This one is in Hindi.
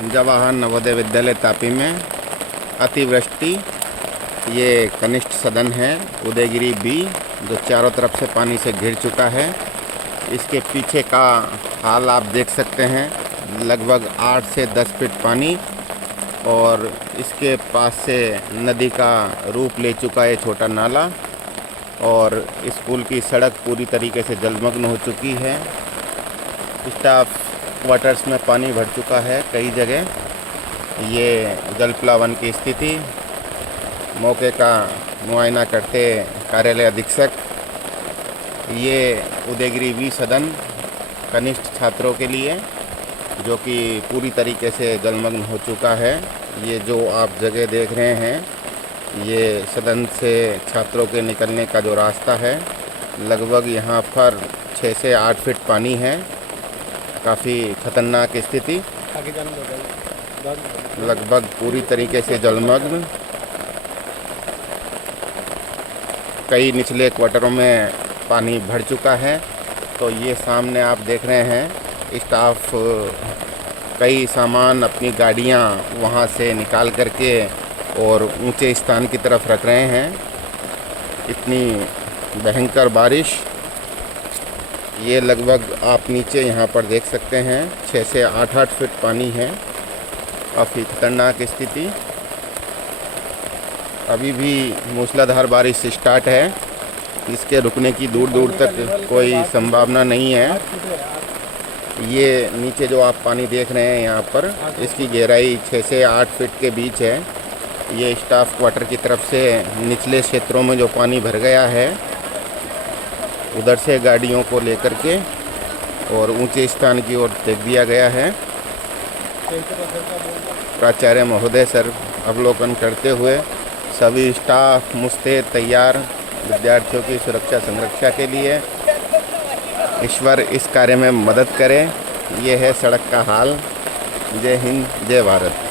जवाहर नवोदय विद्यालय तापी में अतिवृष्टि। ये कनिष्ठ सदन है उदयगिरी बी, जो चारों तरफ से पानी से घिर चुका है। इसके पीछे का हाल आप देख सकते हैं, लगभग 8 से 10 फीट पानी, और इसके पास से नदी का रूप ले चुका है छोटा नाला, और स्कूल की सड़क पूरी तरीके से जलमग्न हो चुकी है। स्टाफ क्वार्टर्स में पानी भर चुका है कई जगह। ये जल प्लावन की स्थिति, मौके का मुआयना करते कार्यालय अधीक्षक। ये उदयगिरी वी सदन कनिष्ठ छात्रों के लिए, जो कि पूरी तरीके से जलमग्न हो चुका है। ये जो आप जगह देख रहे हैं, ये सदन से छात्रों के निकलने का जो रास्ता है, लगभग यहाँ पर 6 से 8 फीट पानी है। काफ़ी खतरनाक स्थिति, लगभग पूरी तरीके से जलमग्न। कई निचले क्वार्टरों में पानी भर चुका है। तो ये सामने आप देख रहे हैं, स्टाफ कई सामान अपनी गाड़ियां वहां से निकाल करके और ऊंचे स्थान की तरफ रख रहे हैं। इतनी भयंकर बारिश। ये लगभग आप नीचे यहाँ पर देख सकते हैं 6 से 8 फीट पानी है। काफ़ी खतरनाक स्थिति। अभी भी मूसलाधार बारिश स्टार्ट है। इसके रुकने की दूर दूर तक कोई संभावना नहीं है। ये नीचे जो आप पानी देख रहे हैं यहाँ पर, इसकी गहराई 6 से 8 फीट के बीच है। ये स्टाफ क्वार्टर की तरफ से निचले क्षेत्रों में जो पानी भर गया है, उधर से गाड़ियों को लेकर के और ऊंचे स्थान की ओर फेंक दिया गया है। प्राचार्य महोदय सर अवलोकन करते हुए सभी स्टाफ मुस्तैद तैयार विद्यार्थियों की सुरक्षा संरक्षा के लिए। ईश्वर इस कार्य में मदद करे। ये है सड़क का हाल। जय हिंद, जय भारत।